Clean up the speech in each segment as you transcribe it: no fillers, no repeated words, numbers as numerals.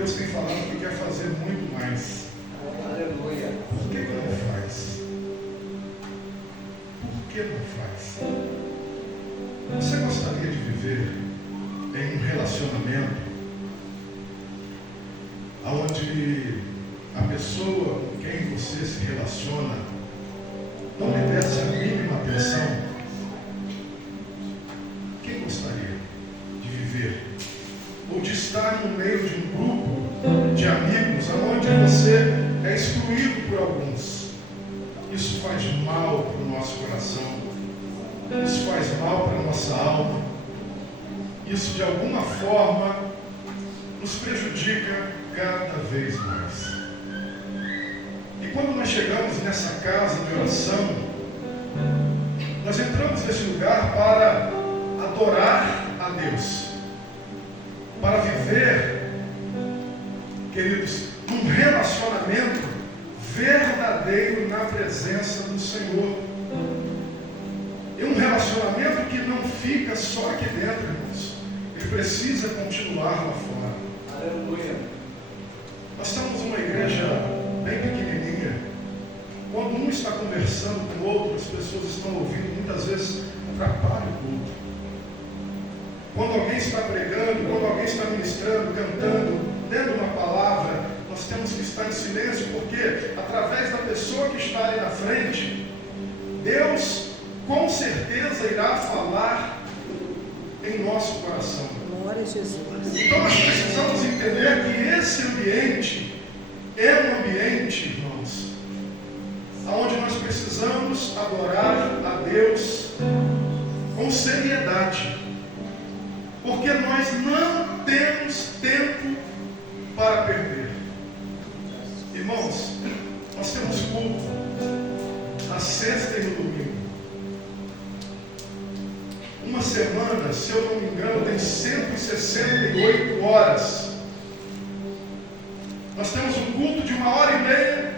Deus tem falado que quer fazer muito mais. Aleluia. Por que não faz? Por que não faz? Você gostaria de viver em um relacionamento onde a pessoa com quem você se relaciona não lhe desse a mínima atenção? Quem gostaria de viver? Ou de estar no meio de um grupo de amigos onde você é excluído por alguns? Isso faz mal para o nosso coração. Isso faz mal para a nossa alma. Isso de alguma forma nos prejudica cada vez mais. E quando nós chegamos nessa casa de oração, nós entramos nesse lugar para adorar a Deus, para viver, queridos, um relacionamento verdadeiro na presença do Senhor. E um relacionamento que não fica só aqui dentro, irmãos. Ele precisa continuar lá fora. Aleluia. Nós estamos numa igreja bem pequenininha. Quando um está conversando com o outro, as pessoas estão ouvindo, muitas vezes atrapalha o culto. Quando alguém está pregando, quando alguém está ministrando, cantando, dando uma palavra, nós temos que estar em silêncio, porque através da pessoa que está ali na frente, Deus com certeza irá falar em nosso coração. Glória a Jesus. Então nós precisamos entender que esse ambiente é um ambiente, irmãos, onde nós precisamos adorar a Deus com seriedade, porque nós não temos tempo para perder. Irmãos, nós temos culto na sexta e no domingo. Uma semana, se eu não me engano, tem 168 horas. Nós temos um culto de 1h30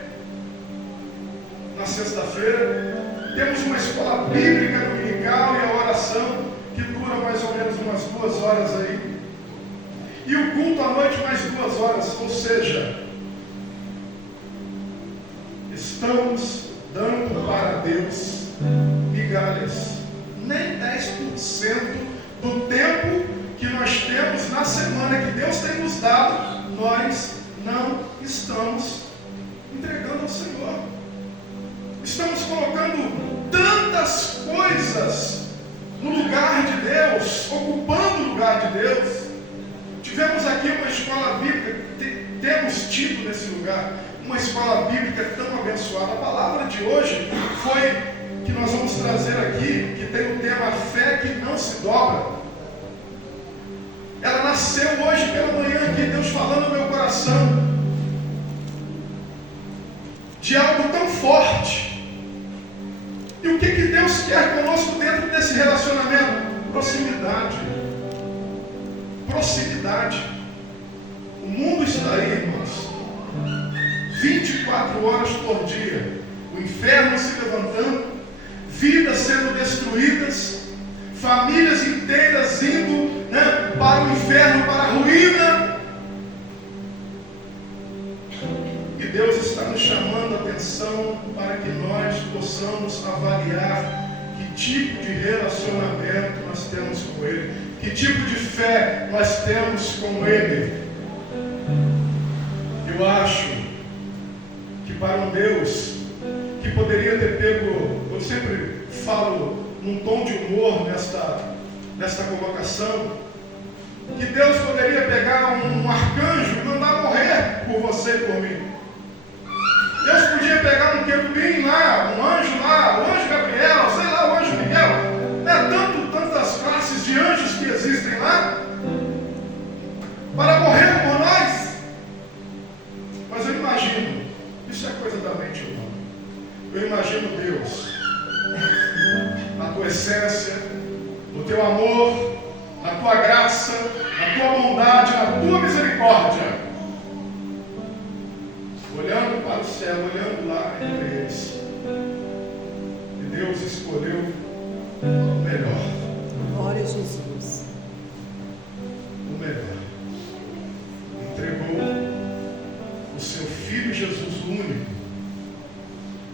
na sexta-feira. Temos uma escola bíblica dominical e a oração que dura mais ou menos umas 2 horas aí. E o culto à noite mais 2 horas. Ou seja, estamos dando para Deus migalhas. Nem 10% do tempo que nós temos na semana que Deus tem nos dado, nós não estamos entregando ao Senhor. Estamos colocando tantas coisas no lugar de Deus, ocupando o lugar de Deus. Tivemos aqui uma escola bíblica, temos tido nesse lugar uma escola bíblica tão abençoada. A palavra de hoje foi que nós vamos trazer aqui, que tem o tema fé que não se dobra. Ela nasceu hoje pela manhã aqui, Deus falando no meu coração de algo tão forte. E o que Deus quer conosco dentro desse relacionamento? Proximidade. Proximidade. O mundo está aí, irmãos, 24 horas por dia. O inferno se levantando, vidas sendo destruídas, famílias inteiras indo, para o inferno, para a ruína. E Deus está nos chamando a atenção para que nós possamos avaliar que tipo de relacionamento nós temos com Ele, que tipo de fé nós temos com Ele. Eu acho que para um Deus que poderia ter pego, eu sempre falo num tom de humor nesta colocação, que Deus poderia pegar um arcanjo e mandar morrer por você e por mim. Deus podia pegar um querubim lá, um anjo lá, o anjo Gabriel, sei lá, o anjo Miguel, tantas classes de anjos que existem lá, para morrer por nós. Mas eu imagino, isso é coisa da mente humana. Eu imagino Deus, na tua essência, no teu amor, na tua graça, na tua bondade, na tua misericórdia, olhando para o céu, olhando lá entre eles. E Deus escolheu o melhor. Glória a Jesus. O melhor. Entregou Filho Jesus, o único,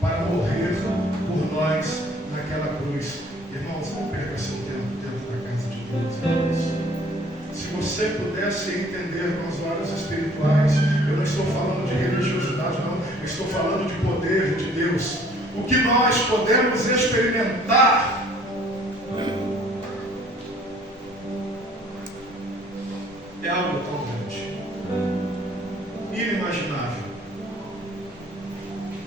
para morrer por nós naquela cruz. Irmãos, não perca seu tempo dentro da casa de Deus, irmãos. Se você pudesse entender com os olhos espirituais, eu não estou falando de religiosidade, não, eu estou falando de poder de Deus. O que nós podemos experimentar é algo tão grande, inimaginável.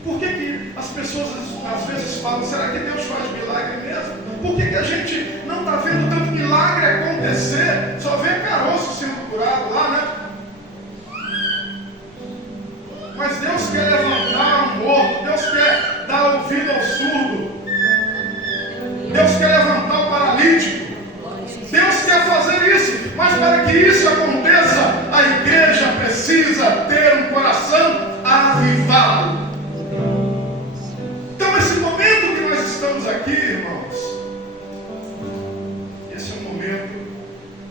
Por que as pessoas às vezes falam, será que Deus faz milagre mesmo? Por que a gente não está vendo tanto milagre acontecer? Só vê caroço sendo curado lá, né? Mas Deus quer levantar um morto, Deus quer dar ouvido ao surdo, Deus quer levantar o paralítico, Deus quer fazer isso, mas para que isso aconteça, a igreja precisa ter um coração avivado. Então esse momento que nós estamos aqui, irmãos, esse é um momento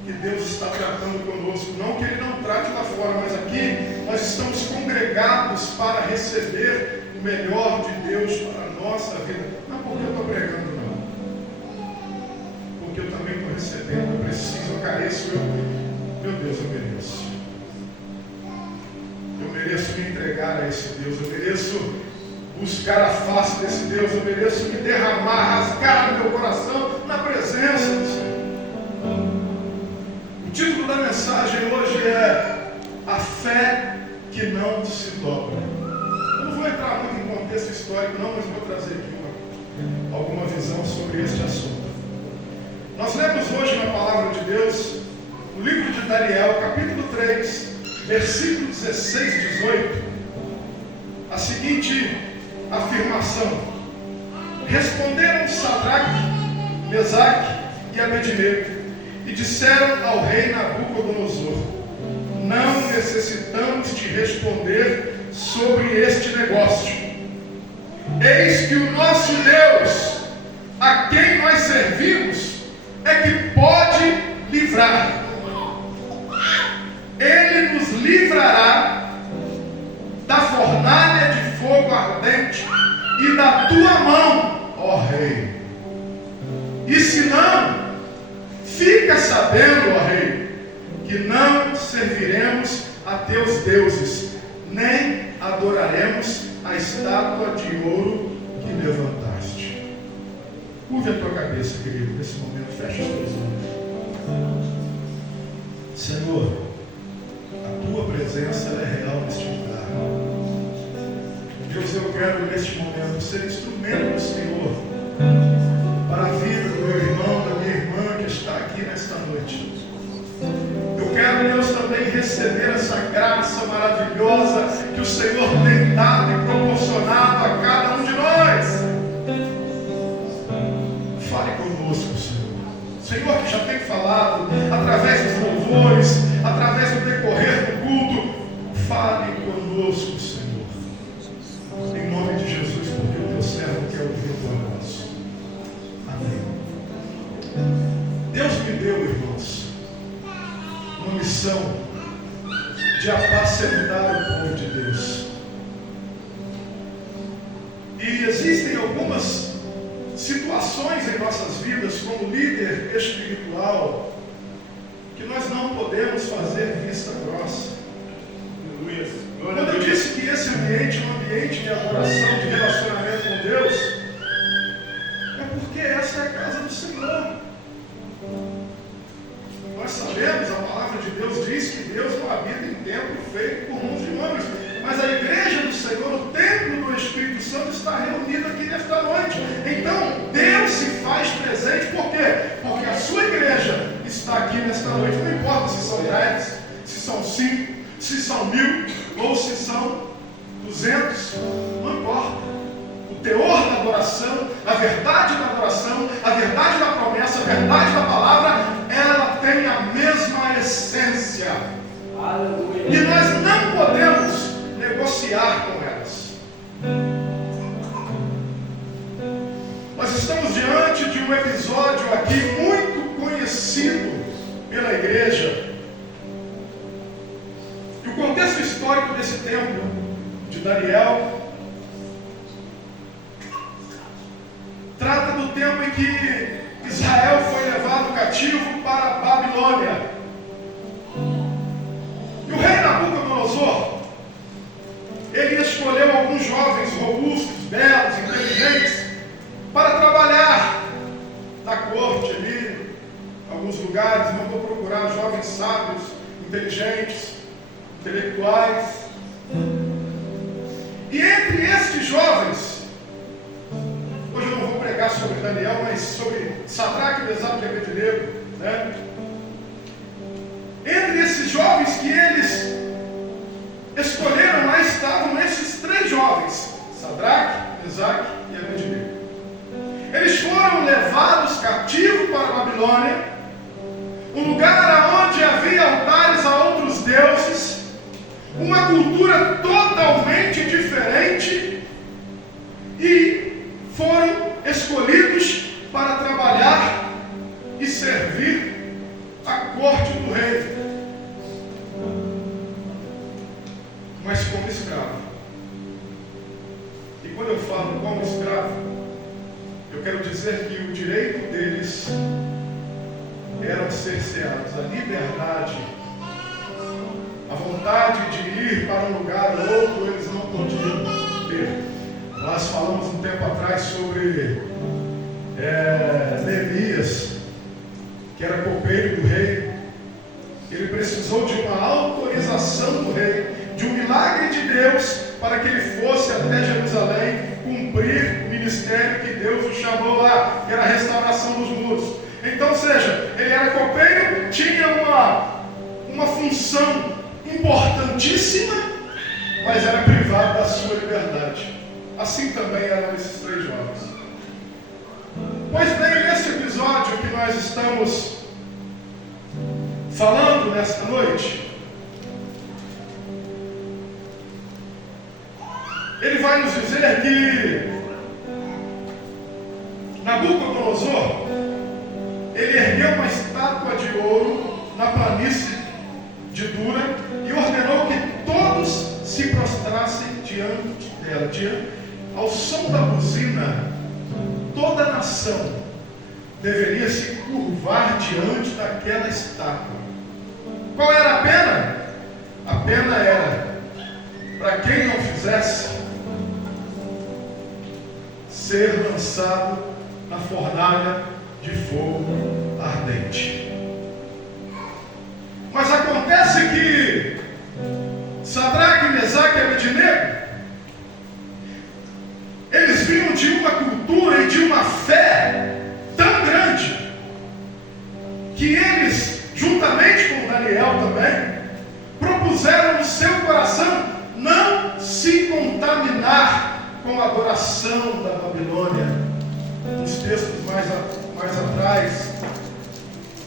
que Deus está tratando conosco, não que Ele não trate lá fora, mas aqui nós estamos congregados para receber o melhor de Deus para a nossa vida. Não é porque eu estou pregando, não. Porque eu também estou recebendo, eu preciso, eu careço, meu Deus, eu mereço. Eu mereço me entregar a esse Deus, eu mereço buscar a face desse Deus, eu mereço me derramar, rasgar o meu coração na presença do Senhor. O título da mensagem hoje é A Fé que Não Se Dobra. Eu não vou entrar muito em contexto histórico não, mas vou trazer aqui alguma visão sobre este assunto. Nós lemos hoje na Palavra de Deus, no livro de Daniel, capítulo 3, versículo 16 e 18, a seguinte afirmação: responderam Sadraque, Mesaque e Abednego e disseram ao rei Nabucodonosor: não necessitamos te responder sobre este negócio. Eis que o nosso Deus, a quem nós servimos, é que pode livrar. Ele nos livrará da fornalha de fogo ardente e da tua mão, ó rei. E se não, fica sabendo, ó rei, que não serviremos a teus deuses, nem adoraremos a estátua de ouro que levantaste. Curve a tua cabeça, querido, nesse momento, fecha os teus olhos. Senhor, a tua presença é real neste lugar. Deus, eu quero neste momento ser instrumento do Senhor para a vida do meu irmão, da minha irmã que está aqui nesta noite. Eu quero, Deus, também receber essa graça maravilhosa que o Senhor tem dado e proporcionado a cada um de nós. Fale conosco, Senhor. Senhor que já tem falado através dos louvores, através do decorrer do culto, fale conosco, Senhor. Em nome de Jesus, porque o teu servo quer ouvir a tua voz. Amém. Deus me deu, irmãos, uma missão de apacentar o povo de Deus. E existem algumas situações em nossas vidas, como líder espiritual, que nós não podemos fazer vista grossa. Quando eu disse que esse ambiente é um ambiente de adoração, de relacionamento com Deus, é porque essa é a casa do Senhor. Nós sabemos, a palavra de Deus diz que Deus não habita em templo feito por mãos de homens, mas a igreja do Senhor, o templo do Espírito Santo, está reunido aqui nesta noite. Então Deus se faz presente, por quê? Porque a sua igreja está aqui nesta noite. Não importa se são 10, se são 5, se são 1000 ou se são 200, não importa. O teor da adoração, a verdade da adoração, a verdade da promessa, a verdade da palavra, ela tem a mesma essência. Aleluia. E nós não podemos negociar com elas. Nós estamos diante de um episódio aqui muito conhecido pela igreja. E o contexto histórico desse templo de Daniel trata do tempo em que Israel foi levado cativo para a Babilônia. E o rei Nabucodonosor, ele escolheu alguns jovens robustos, belos, inteligentes, para trabalhar na corte ali, em alguns lugares. Mandou procurar jovens sábios, inteligentes, intelectuais. E entre estes jovens, hoje eu não vou pregar sobre Daniel, mas sobre Sadraque, Mesaque e Abednego, né? Entre esses jovens que eles escolheram, lá estavam esses três jovens: Sadraque, Mesaque e Abednego. Eles foram levados cativos para a Babilônia, um lugar onde havia altares a outros deuses, uma cultura totalmente diferente, e foram escolhidos para trabalhar e servir a corte do rei, mas como escravo. E quando eu falo como escravo, eu quero dizer que o direito deles eram cerceados, a liberdade, a vontade de ir para um lugar ou outro, eles não podiam ter. Nós falamos um tempo atrás sobre Neemias, que era copeiro do rei. Ele precisou de uma autorização do rei, de um milagre de Deus, para que ele fosse até Jerusalém cumprir o ministério que Deus o chamou lá, que era a restauração dos muros. Então, seja, ele era copeiro, tinha uma função importantíssima, mas era privado da sua liberdade. Assim também eram esses três jovens. Pois bem, nesse episódio que nós estamos falando nesta noite, ele vai nos dizer que Nabucodonosor, ele ergueu uma estátua de ouro na planície de Dura e ordenou que todos se prostrassem diante dela. Ao som da buzina, toda a nação deveria se curvar diante daquela estátua. Qual era a pena? A pena era, para quem não fizesse, ser lançado na fornalha de fogo ardente. Mas acontece que Sadraque, Mesaque e Abednego, eles vinham de uma cultura e de uma fé tão grande, que eles, juntamente com Daniel também, propuseram no seu coração não se contaminar com a adoração da Babilônia. Nos textos mais atrás,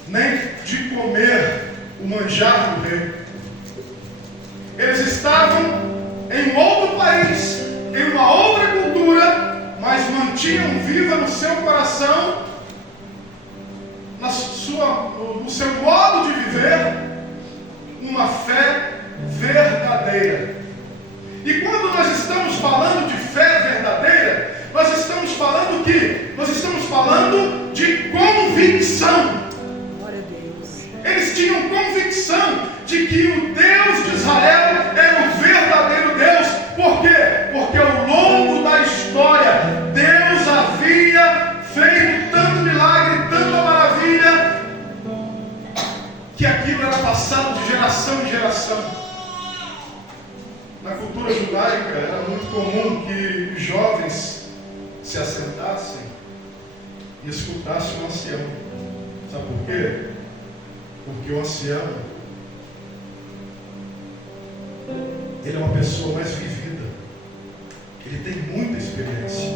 nem de comer o manjar do rei. Eles estavam em um outro país, em uma outra cultura, mas mantinham viva no seu coração, no seu modo de viver, uma fé verdadeira. E quando nós estamos falando de fé verdadeira, nós estamos falando o quê? Nós estamos falando de convicção. Glória a Deus. Eles tinham convicção de que o Deus de Israel era o verdadeiro Deus. Por quê? Porque ao longo da história, Deus havia feito tanto milagre, tanta maravilha, que aquilo era passado de geração em geração. Na cultura judaica era muito comum que os jovens se assentassem e escutassem um ancião. Sabe por quê? Porque o ancião, ele é uma pessoa mais vivida, ele tem muita experiência.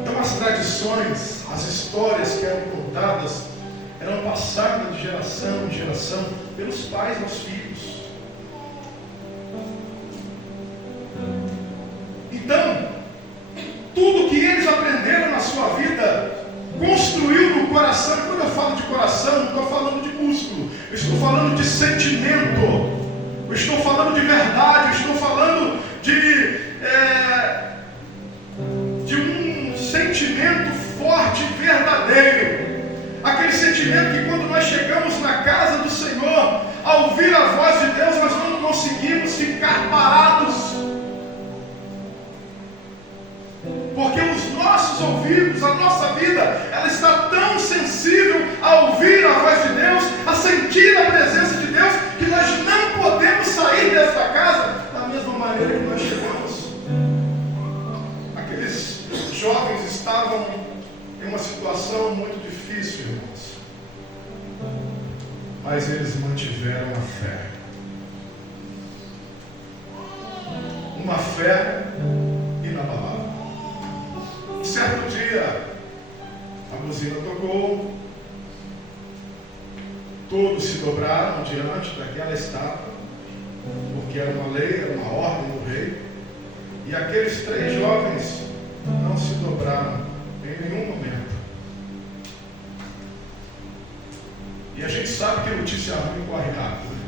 Então as tradições, as histórias que eram contadas, eram passadas de geração em geração pelos pais aos filhos. Então, tudo que eles aprenderam na sua vida construiu no coração. E quando eu falo de coração, não estou falando de músculo, eu estou falando de sentimento, eu estou falando de verdade, eu estou falando situação muito difícil, irmãos. Mas eles mantiveram a fé. Uma fé inabalável. Um certo dia, a buzina tocou, todos se dobraram diante daquela estátua, porque era uma lei, era uma ordem do rei, e aqueles 3 jovens não se dobraram em nenhum momento. E a gente sabe que notícia ruim corre rápido.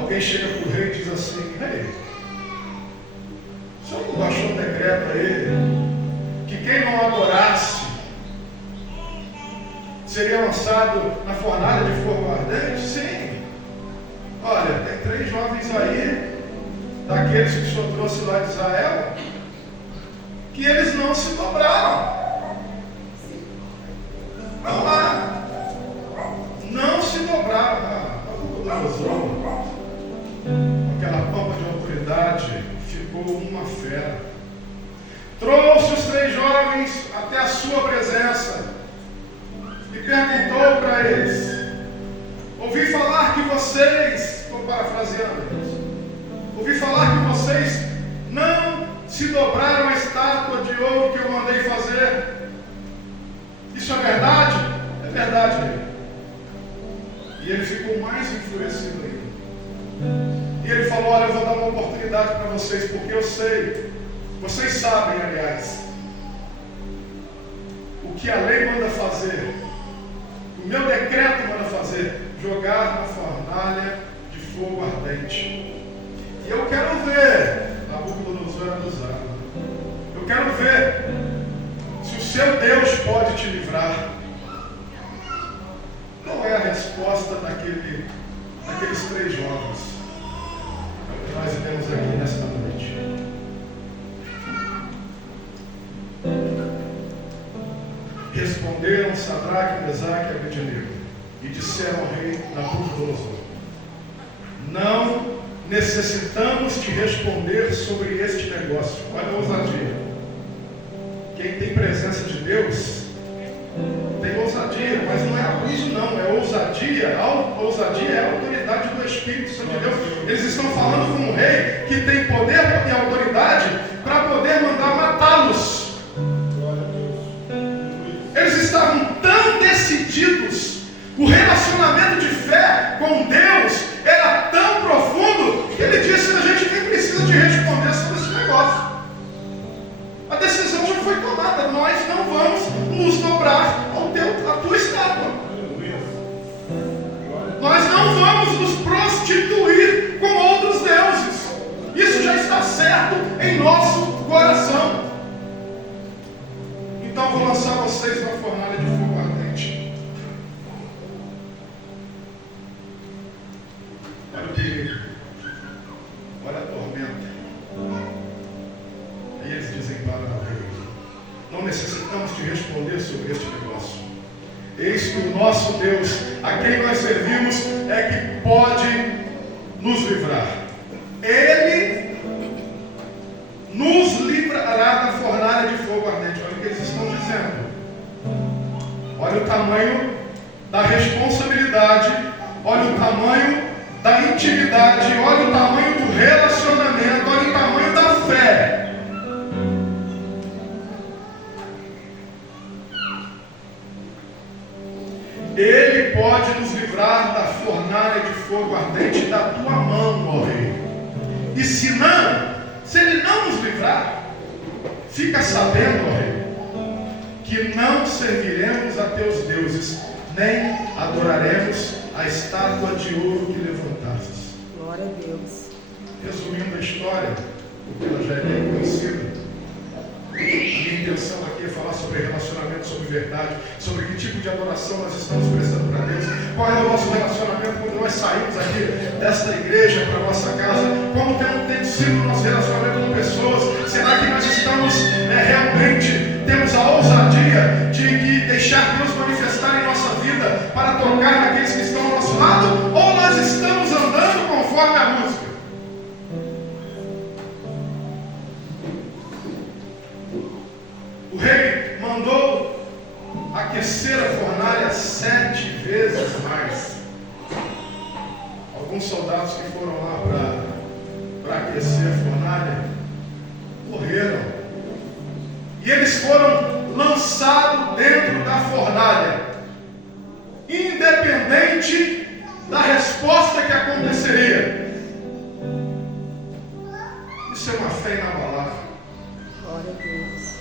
Alguém chega para o rei e diz assim: rei, o senhor não baixou um decreto aí que quem não adorasse seria lançado na fornalha de fogo ardente? Sim. Olha, tem 3 jovens aí, daqueles que o senhor trouxe lá de Israel, que eles não se dobraram. Vamos lá. Não se dobraram. Aquela pompa de autoridade ficou uma fera. Trouxe os 3 jovens até a sua presença e perguntou para eles: ouvi falar que vocês, estou parafraseando, ouvi falar que vocês não se dobraram à estátua de ouro que eu mandei fazer. Isso é verdade? É verdade, rei. E ele ficou mais enfurecido ainda. E ele falou: olha, eu vou dar uma oportunidade para vocês, porque eu sei, vocês sabem, aliás, o que a lei manda fazer, o meu decreto manda fazer: jogar na fornalha de fogo ardente. E eu quero ver, Nabucodonosor abusado, eu quero ver se o seu Deus pode te livrar. Qual é a resposta daqueles 3 jovens? É o que nós vemos aqui nesta noite. Responderam Sadraque, Mesaque e Abednego e disseram ao rei Nabucodonosor: não necessitamos te responder sobre este negócio. Olha a ousadia. Quem tem presença de Deus tem ousadia, mas não é abuso não, é ousadia. A ousadia é a autoridade do Espírito Santo de Deus. Eles estão falando com um rei que tem poder e autoridade para poder mandar matá-los. Eles estavam tão decididos, o relacionamento de fé com Deus era tão profundo, que ele disse: a gente nem precisa te responder sobre esse negócio. A decisão já foi tomada, nós não vamos nos dobrar à tua estátua. Nós não vamos nos prostituir com outros deuses. Isso já está certo em nosso coração. Então vou lançar vocês na fornalha de fogo ardente. Olha o perigo. Olha a tormenta. E eles dizem para o rei: não necessitamos te responder sobre este negócio. Eis que o nosso Deus, a quem nós servimos, é que pode nos livrar. Ele nos livrará da fornalha de fogo ardente. Olha o que eles estão dizendo. Olha o tamanho da responsabilidade. Olha o tamanho da intimidade. Olha o tamanho do relacionamento. Olha o tamanho da fé. Ele pode nos livrar da fornalha de fogo ardente da tua mão, ó rei. E se ele não nos livrar, fica sabendo, ó rei, que não serviremos a teus deuses, nem adoraremos a estátua de ouro que levantastes. Glória a Deus. Resumindo a história, porque ela já é bem conhecida, a minha intenção aqui é falar sobre relacionamento, sobre verdade, sobre que tipo de adoração nós estamos prestando para Deus, qual é o nosso relacionamento quando nós saímos aqui desta igreja para a nossa casa, como tem sido o nosso relacionamento com pessoas. Será que nós estamos realmente, temos a ousadia de deixar Deus manifestar em nossa vida para tocar naqueles que estão ao nosso lado, ou nós estamos andando conforme a música? O rei mandou soldados que foram lá para aquecer a fornalha morreram. E eles foram lançados dentro da fornalha, independente da resposta que aconteceria. Isso é uma fé inabalável. Glória a Deus.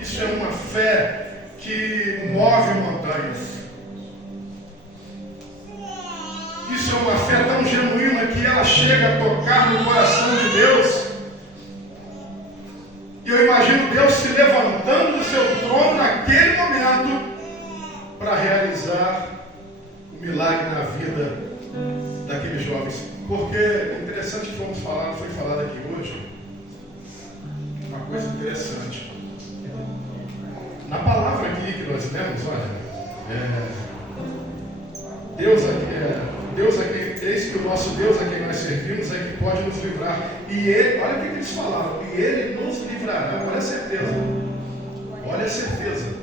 Isso é uma fé que move montanhas. Isso é uma fé tão genuína que ela chega a tocar no coração de Deus. E eu imagino Deus se levantando do seu trono naquele momento para realizar o milagre na vida daqueles jovens. Porque é interessante que foi falado aqui hoje uma coisa interessante. Na palavra aqui que nós lemos, olha, Deus aqui, eis que o nosso Deus a quem nós servimos é que pode nos livrar. E Ele, olha o que eles falaram, e Ele nos livrará. Olha a certeza. Olha a certeza.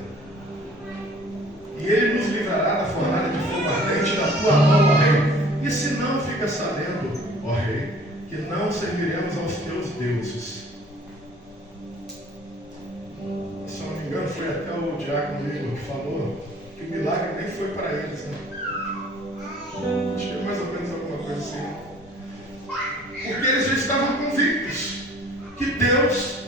E Ele nos livrará da fornalha de fogo ardente da tua mão, ó Rei. E se não, fica sabendo, ó Rei, que não serviremos aos teus deuses. Se não me engano, foi até o diácono Igor que falou que o milagre nem foi para eles, né? Acho que é mais ou menos alguma coisa assim. Porque eles já estavam convictos que Deus,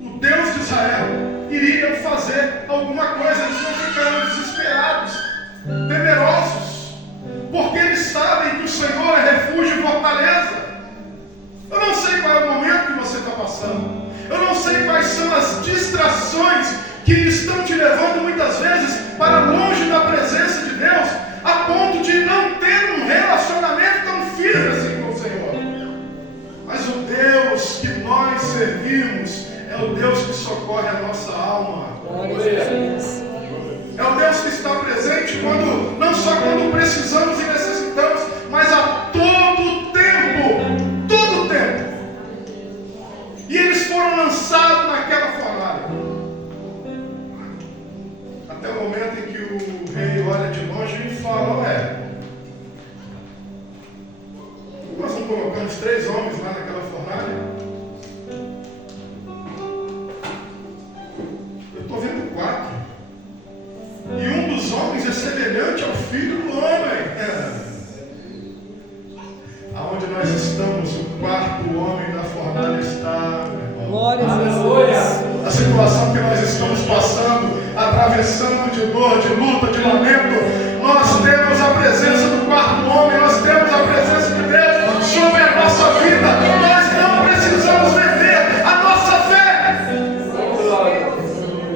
o Deus de Israel, iria fazer alguma coisa. Eles não ficaram desesperados, temerosos, porque eles sabem que o Senhor é refúgio e fortaleza. Eu não sei qual é o momento que você está passando. Eu não sei quais são as distrações que estão te levando muitas vezes para longe da presença de Deus, a ponto de não ter um relacionamento tão firme assim com o Senhor. Mas o Deus que nós servimos é o Deus que socorre a nossa alma. É o Deus que está presente não só quando precisamos e necessitamos, mas a todo tempo. Todo tempo. E eles foram lançados naquela fornalha. Até o momento em que o rei olha de longe e fala, nós não colocamos 3 homens lá naquela fornalha? Eu estou vendo 4. E um dos homens é semelhante ao filho do homem. Aonde nós estamos, o 4º homem da fornalha está, meu irmão. Glória a Deus. A situação que nós estamos passando, atravessando de dor, de luta, de lamento, nós temos a presença do 4º homem, nós temos a presença de Deus sobre a nossa vida. Nós não precisamos vender a nossa fé.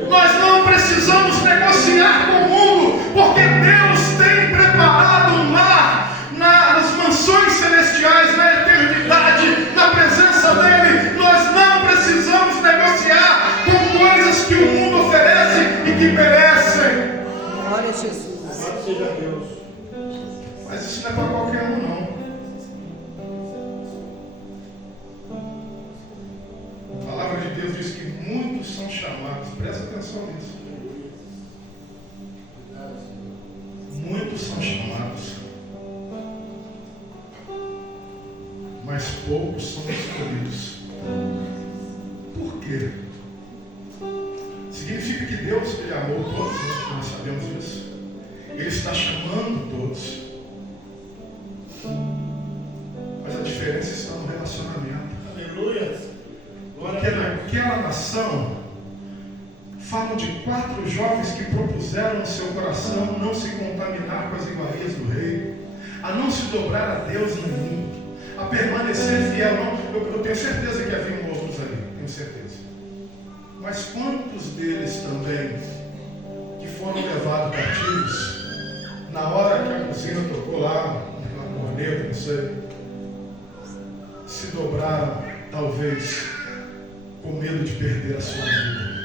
Nós não precisamos negociar com o mundo, porque Deus tem preparado um lar nas mansões celestiais, na eternidade, na presença dEle. Nós não precisamos negociar com coisas que o mundo oferece e que perecem. Glória a Jesus. Louvado seja Deus. Mas isso não é para qualquer um, não. A palavra de Deus diz que muitos são chamados. Presta atenção nisso. Muitos são chamados, mas poucos são escolhidos. Por quê? Significa que Deus, Ele amou todos, nós sabemos isso. Ele está chamando todos. Mas a diferença está no relacionamento. Aleluia. Porque naquela nação, falam de 4 jovens que propuseram no seu coração não se contaminar com as iguarias do rei, a não se dobrar a Deus nenhum, a permanecer fiel. Eu tenho certeza que haviam outros ali, tenho certeza. Mas quantos deles também que foram levados cativos, na hora que a buzina tocou lá, na corneta, não sei, se dobraram, talvez, com medo de perder a sua vida?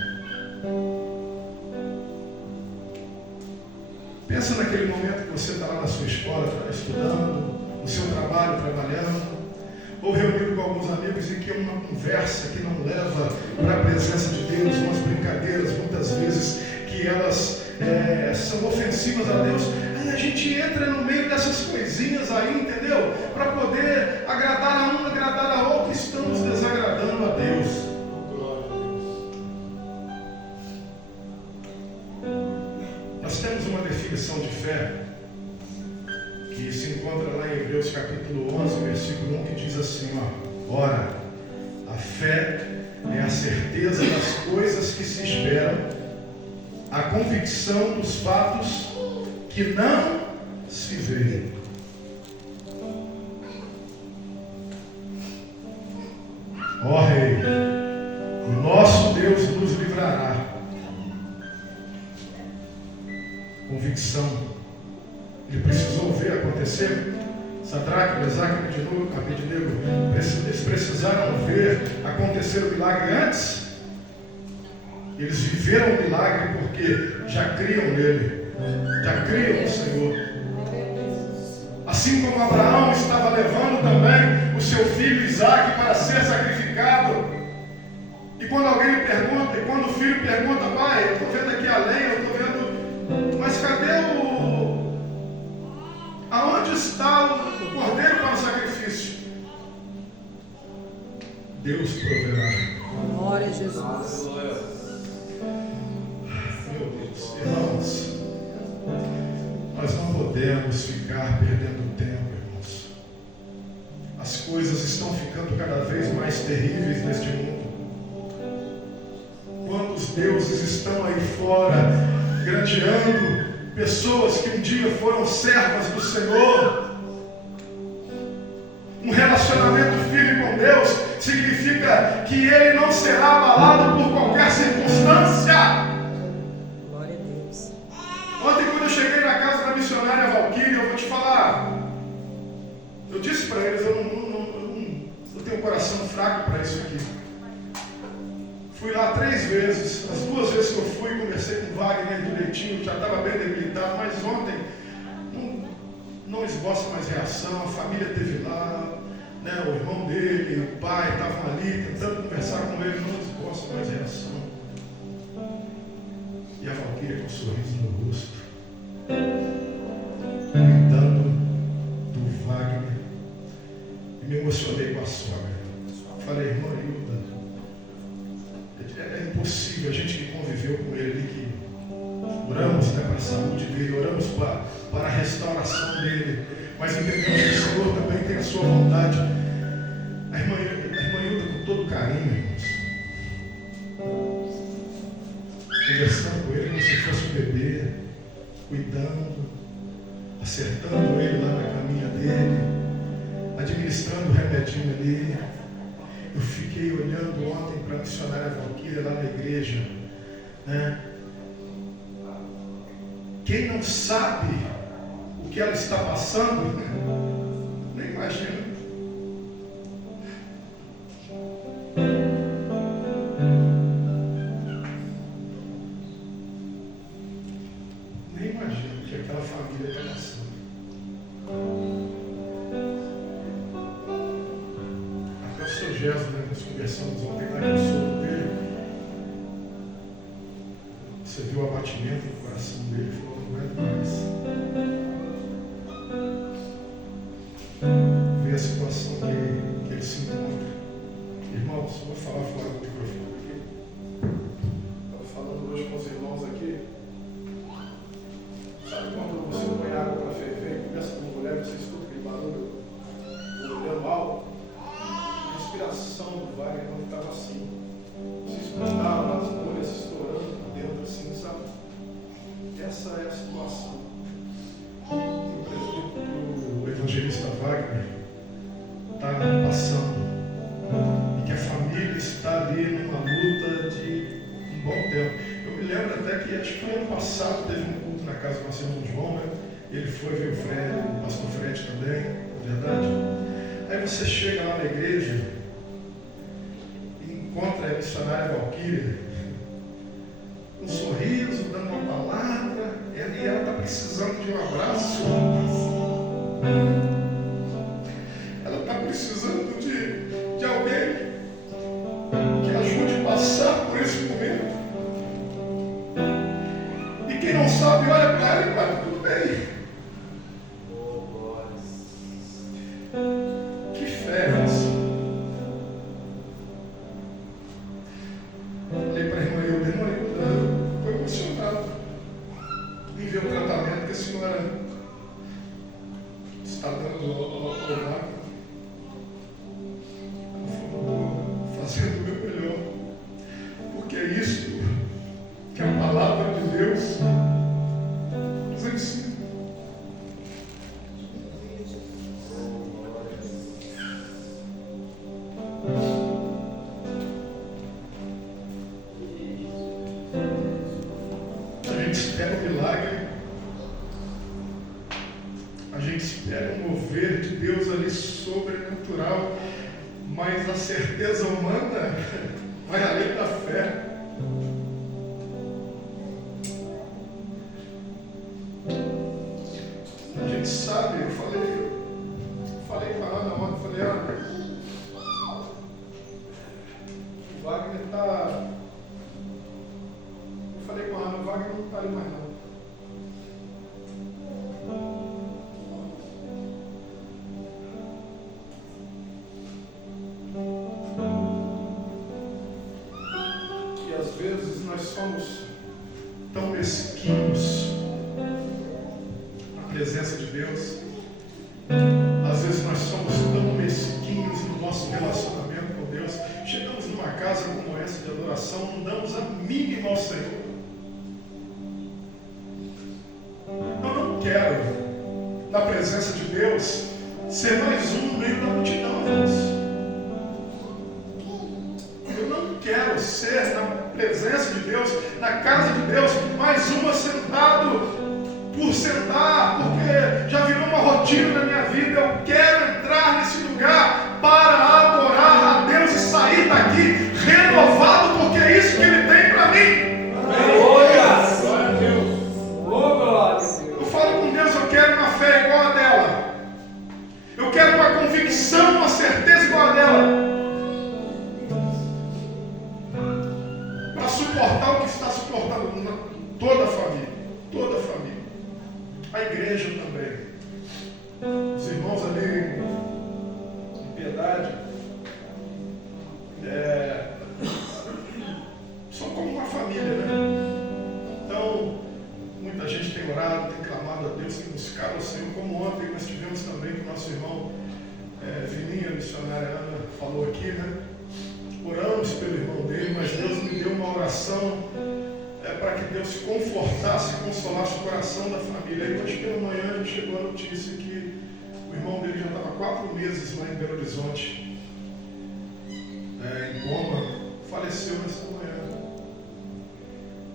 Pensa naquele momento que você está lá na sua escola, estudando, no seu trabalho, trabalhando, ou reunido com alguns amigos e que é uma conversa que não leva para a presença de Deus, umas brincadeiras, muitas vezes, que elas são ofensivas a Deus. Aí Aí a gente entra no meio dessas coisinhas aí, entendeu? Para poder agradar a um, agradar a outro, estamos desagradando a Deus. Nós temos uma definição de fé que se encontra lá em Hebreus capítulo 11, versículo 1, que diz assim, ó: ora, a fé é a certeza das coisas que se esperam, a convicção dos fatos que não se veem. Ó Rei, o nosso Deus nos livrará. Convicção. Ele precisou ver acontecer. Sadraque, Mesaque e Abednego, eles precisaram ver acontecer o milagre antes. Eles viveram o milagre porque já criam nele, já criam no Senhor. Assim como Abraão estava levando também o seu filho Isaque para ser sacrificado. E quando alguém lhe pergunta, e quando o filho pergunta, pai, eu estou vendo aqui a lenha, eu estou vendo, mas cadê aonde está o cordeiro para o sacrifício? Deus proverá. Glória a Jesus. Meu Deus, irmãos, nós não podemos ficar perdendo tempo, irmãos. As coisas estão ficando cada vez mais terríveis neste mundo. Quantos deuses estão aí fora, grandeando pessoas que um dia foram servas do Senhor. Um relacionamento firme com Deus significa que ele não será abalado por qualquer circunstância. Glória a Deus. Ontem, quando eu cheguei na casa da missionária Valquíria, eu vou te falar, eu disse para eles, eu tenho um coração fraco para isso aqui. Fui lá 3 vezes, as 2 vezes que eu fui, conversei com o Wagner direitinho, já estava bem debilitado, mas ontem não esboça mais reação, a família esteve lá, né, o irmão dele, o pai estavam ali tentando conversar com ele, não esboça mais reação. E a Valquíria com um sorriso no rosto, cuidando do Wagner, e me emocionei com a sogra. Falei, irmã Hilda, é impossível, a gente que conviveu com ele ali, que oramos, né, para a saúde dele, oramos para a restauração dele, mas entendemos que o Senhor também tem a sua vontade. A irmã Hilda, com todo carinho, irmãos, conversando com ele como se fosse um bebê, cuidando, acertando ele lá na caminha dele, administrando o remedinho ali. Eu fiquei olhando ontem para a missionária Valquíria lá na igreja, né? Quem não sabe o que ela está passando, nem imagina. Nem imagina o que aquela família está passando. Até o seu Gerson, né, nós conversamos ontem lá no soro dele. Você viu o abatimento no coração dele, falou, não é mais. Vê a situação que ele se encontra. Irmãos, eu vou falar fora do microfone aqui. Estava falando hoje com os irmãos aqui. Sabe quando você põe água para ferver e começa com mulher, você escuta aquele barulho olhando alto? A respiração do Wagner quando estava assim. Você escutava as bolhas estourando por dentro assim, sabe? Essa é a situação. O evangelista Wagner está passando. E que a família está ali numa luta de um bom tempo. Eu me lembro até que, acho que foi ano passado, teve um culto na casa do pastor João, né? Ele foi ver o Fred, o pastor Fred também, na verdade. Aí você chega lá na igreja e encontra a missionária Valquíria, um sorriso, dando uma palavra, e ela está precisando de um abraço. Ela está precisando de alguém que ajude a passar por esse momento. E quem não sabe, olha para ela e fala, tudo bem. espera um milagre, a gente espera um mover de Deus ali sobrenatural, mas a certeza humana vai além da fé. A gente sabe, eu falei com a Ana ontem, falei, Ana, o Wagner está... Eu falei com a Ana, o Wagner não está ali mais não. E às vezes nós somos tão mesquinhos na presença de Deus. Às vezes nós somos tão mesquinhos no nosso relacionamento com Deus. Chegamos numa casa como essa de adoração, não damos a mínima ao Senhor. Eu não quero, na presença de Deus, ser mais um no meio da multidão, irmãos. Eu não quero ser, na presença de Deus, na casa de Deus, mais uma sentado por sentar, porque já virou uma rotina na minha vida. Eu quero entrar nesse lugar para adorar a Deus e sair daqui renovado, porque é isso que Ele tem para mim. Glória a Deus. Eu falo com Deus, eu quero uma fé igual a dela. Eu quero uma convicção, uma certeza igual a dela, para suportar o que está suportando toda a família. Toda a família. A igreja também. Os irmãos ali em Piedade são como uma família, né? Então, muita gente tem orado, tem clamado a Deus, tem buscado ao Senhor, como ontem nós tivemos também com o nosso irmão Vininha, missionária Ana, falou aqui, né? Oramos pelo irmão dele, mas Deus me deu uma oração para que Deus confortasse e consolasse o coração da família. Aí hoje pela manhã chegou a notícia que o irmão dele já estava 4 meses lá em Belo Horizonte, em coma, faleceu nessa manhã.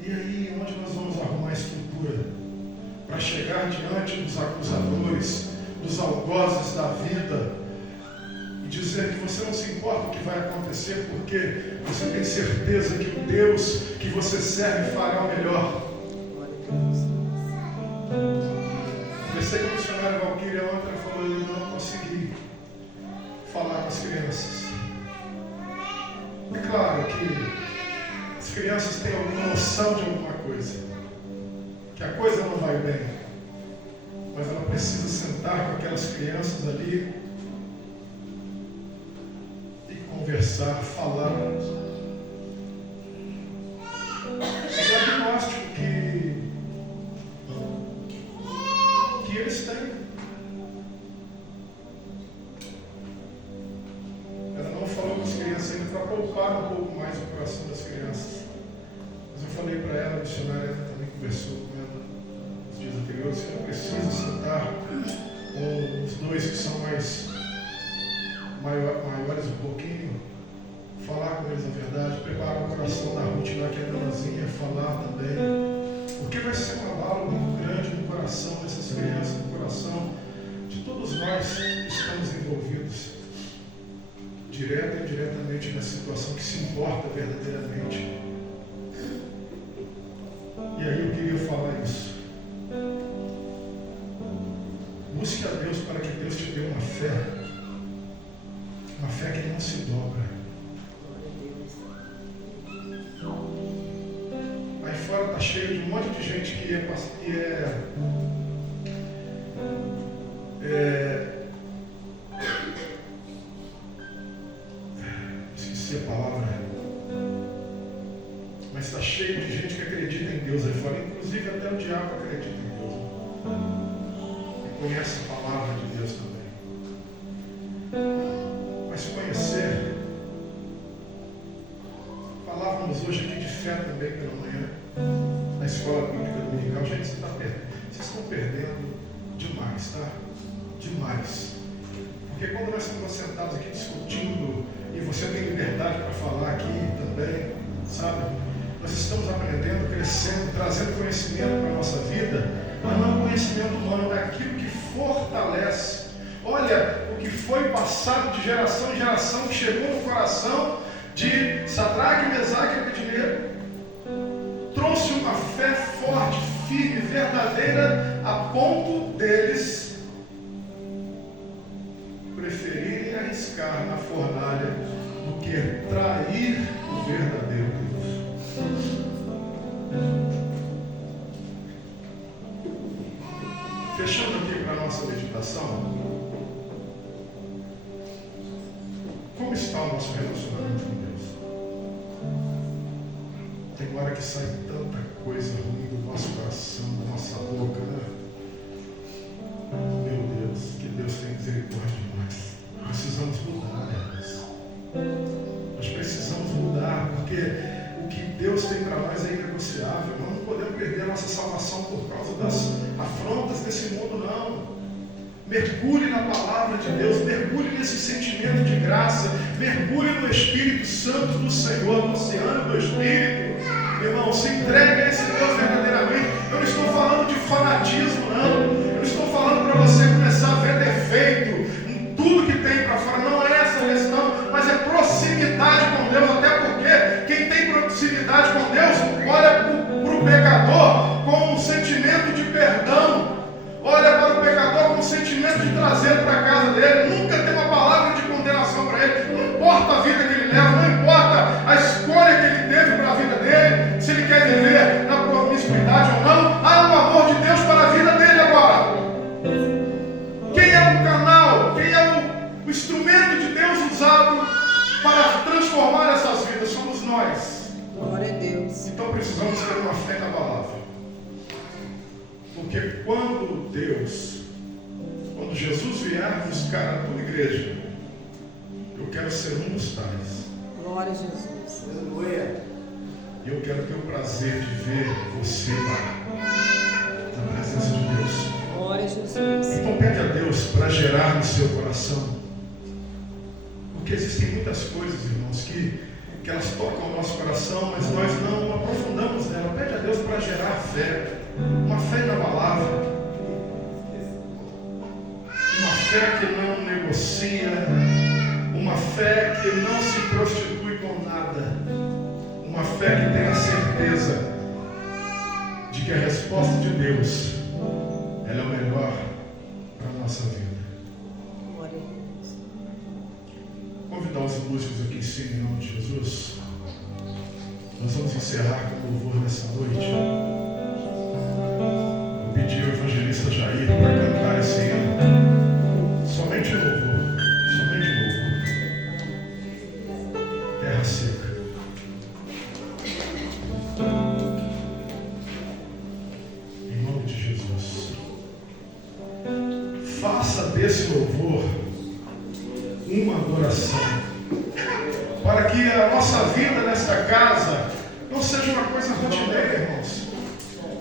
E aí, onde nós vamos arrumar a estrutura para chegar diante dos acusadores, dos algozes da vida, e dizer que você não se importa o que vai acontecer, porque você tem certeza que o Deus que você serve fará o melhor? Conversei com a missionária Valquíria ontem, ela falou, eu não consegui falar com as crianças. É claro que as crianças têm alguma noção de alguma coisa, que a coisa não vai bem, mas ela precisa sentar com aquelas crianças ali e conversar, falar. O diagnóstico que eles têm. Ela não falou com as crianças ainda para poupar um pouco mais o coração das crianças. Mas eu falei para ela, a missionária também conversou com ela nos dias anteriores, que ela precisa sentar com os dois que são maiores um pouquinho, falar com eles a verdade, preparar o coração da Ruth lá, que é danazinha, falar também, porque vai ser um abalo muito grande no coração dessas crianças, no coração de todos nós que estamos envolvidos, direta e indiretamente, nessa situação, que se importa verdadeiramente. E aí eu queria falar isso. Busque a Deus para que Deus te dê uma fé que não se dobra. Aí fora está cheio de um monte de gente que esqueci a palavra, mas está cheio de gente que acredita em Deus aí fora, inclusive até o diabo acredita em Deus e conhece a palavra de Deus também. Mas conhecer, falávamos hoje aqui de fé também pela manhã, na escola bíblica dominical. Gente, vocês estão perdendo demais, tá? Demais. Porque quando nós estamos sentados aqui discutindo, e você tem liberdade para falar aqui também, sabe? Nós estamos aprendendo, crescendo, trazendo conhecimento para a nossa vida, mas não conhecimento humano, daquilo que fortalece. Olha, o que foi passado de geração em geração, que chegou no coração de Sadraque, Mesaque e Abednego, trouxe uma fé forte, firme, verdadeira, a ponto deles preferirem arriscar na fornalha do que trair o verdadeiro Deus. Fechando aqui para a nossa meditação, como está o nosso relacionamento com Deus? Tem hora que sai tanta coisa ruim do nosso coração, da nossa boca, né? Meu Deus, que Deus tem misericórdia de nós. Precisamos mudar, irmãos. Nós precisamos mudar, porque o que Deus tem para nós é inegociável. Nós não podemos perder a nossa salvação por causa das afrontas desse mundo, não. Mergulhe na palavra de Deus, mergulhe nesse sentimento de graça, mergulhe no Espírito Santo do Senhor, no oceano do Espírito. Irmão, se entregue a esse Deus verdadeiramente. Eu não estou falando de fanatismo, não. Eu não estou falando para você começar a ver defeito em tudo que tem para fora. Não é essa a questão, mas é proximidade com Deus. Até porque quem tem proximidade com Deus olha para o pecador com um sentimento de perdão. Olha para o pecador com o sentimento de trazer para a casa dele. Nunca tem uma palavra de condenação para ele. Não importa a vida que ele leva, não importa a escolha que ele teve para a vida dele, se ele quer viver na promiscuidade ou não. Há o amor de Deus para a vida dele agora. Quem é o canal, quem é o instrumento de Deus usado para transformar essas vidas? Somos nós. Glória a Deus. Então precisamos ter uma fé na palavra. Porque quando Jesus vier buscar a tua igreja, eu quero ser um dos tais. Glória a Jesus. Aleluia. E eu quero ter o prazer de ver você lá, na presença de Deus. Glória a Jesus. Então pede a Deus para gerar no seu coração. Porque existem muitas coisas, irmãos, que elas tocam o nosso coração, mas nós não aprofundamos nela. Pede a Deus para gerar fé. Uma fé inabalável, uma fé que não negocia, uma fé que não se prostitui com nada, uma fé que tem a certeza de que a resposta de Deus ela é o melhor para a nossa vida. Convidar os músicos aqui sim, em nome de Jesus. Nós vamos encerrar com o louvor nessa noite. Pedir ao evangelista Jair para cantar esse hino. Somente louvor, somente louvor. Terra seca. Em nome de Jesus. Faça desse louvor uma adoração. Para que a nossa vida nesta casa não seja uma coisa rotineira, irmãos.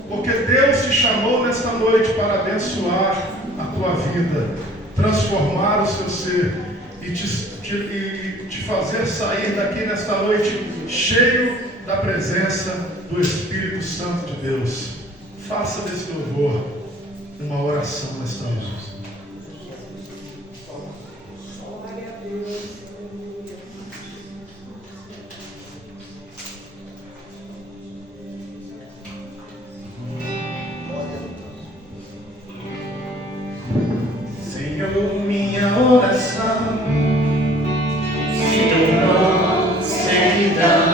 Porque Deus te chamou nesta noite para abençoar a tua vida, transformar o seu ser e te fazer sair daqui nesta noite cheio da presença do Espírito Santo de Deus. Faça desse louvor uma oração nesta noite. Minha oração se tornou servidão,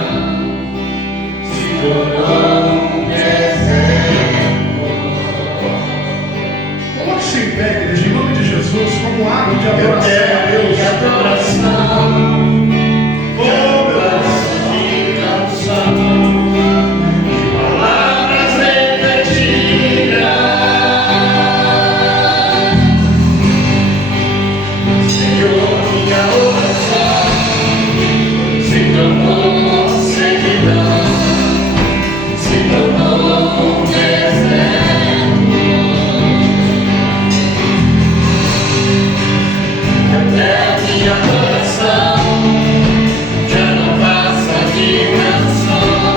se tornou um deserto. Coloque-se em pé, igreja, em nome de Jesus, como um ato de adoração a Deus. Adoração, oh meu Deus, de canção, de palavras repetidas. Coração, já não passa de canção.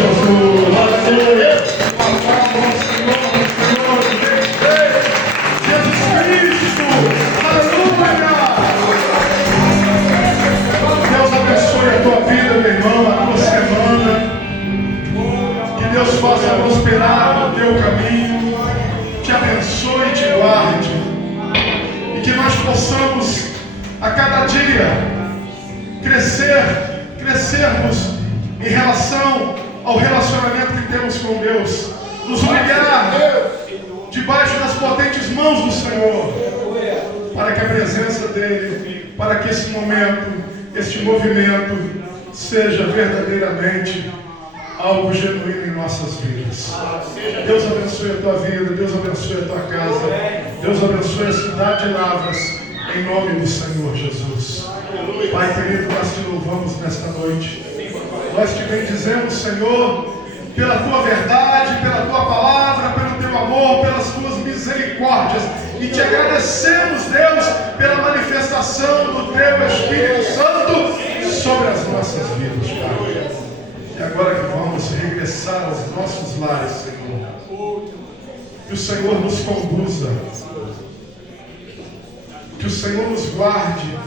Jesus. Aleluia. Jesus Cristo. Aleluia. Deus abençoe a tua vida, meu irmão, a tua semana. Que Deus faça prosperar no teu caminho. Te abençoe e te guarde. E que nós possamos a cada dia crescermos em relação ao relacionamento que temos com Deus, nos humilhar debaixo das potentes mãos do Senhor, para que a presença dEle, para que esse momento, este movimento seja verdadeiramente algo genuíno em nossas vidas. Deus abençoe a tua vida, Deus abençoe a tua casa, Deus abençoe a cidade de Lavras, em nome do Senhor Jesus. Pai querido, nós te louvamos nesta noite. Nós te bendizemos, Senhor, pela tua verdade, pela tua palavra, pelo teu amor, pelas tuas misericórdias. E te agradecemos, Deus, pela manifestação do teu Espírito Santo sobre as nossas vidas, Pai. E agora que vamos regressar aos nossos lares, Senhor, que o Senhor nos conduza, que o Senhor nos guarde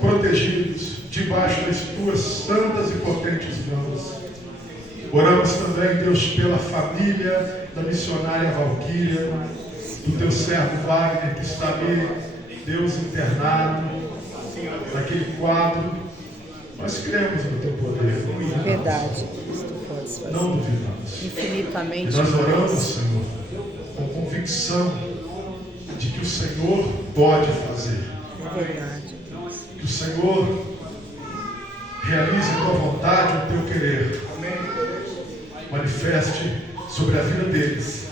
protegidos debaixo das tuas santas e potentes mãos. Oramos também, Deus, pela família da missionária Valquíria, do teu servo Wagner, que está ali, Deus, internado, naquele quadro. Nós cremos no teu poder. Verdade. Tu podes fazer. Não duvidamos. Infinitamente. E nós oramos, Senhor, com convicção de que o Senhor pode fazer. Verdade. Que o Senhor realize a tua vontade, o teu querer. Manifeste sobre a vida deles.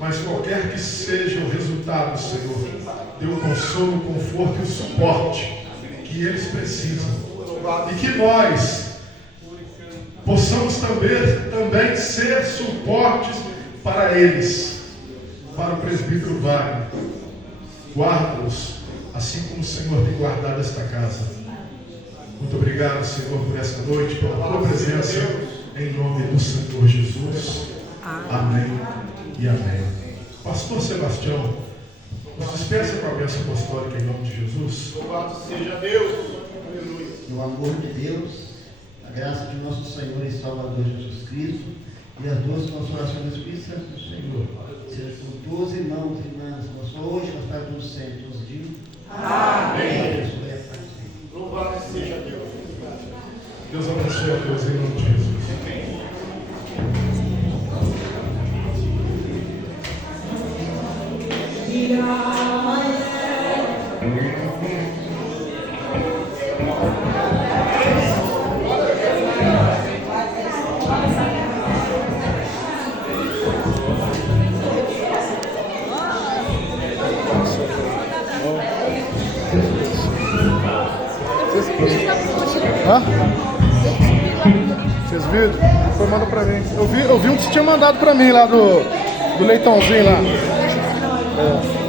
Mas qualquer que seja o resultado, Senhor, dê o consolo, o conforto e o suporte que eles precisam. E que nós possamos também ser suportes para eles, para o presbítero Wagner. Guarda-os, assim como o Senhor tem guardado esta casa. Muito obrigado, Senhor, por esta noite, pela tua presença, em nome do Senhor Jesus. Amém e amém. Pastor Sebastião, nos despeça com a bênção apostólica em nome de Jesus. Louvado seja Deus. Aleluia. O amor de Deus, a graça de nosso Senhor e Salvador Jesus Cristo e as duas consolações do Espírito Santo do Senhor seja com todos os irmãos e irmãs, não só hoje, mas para todos sempre, todos os dias. Amém. Louvado seja Deus. Deus abençoe a todos em nome de Jesus. Vocês viram? Foi mandado pra mim. Eu vi um que você tinha mandado pra mim lá do leitãozinho lá. É.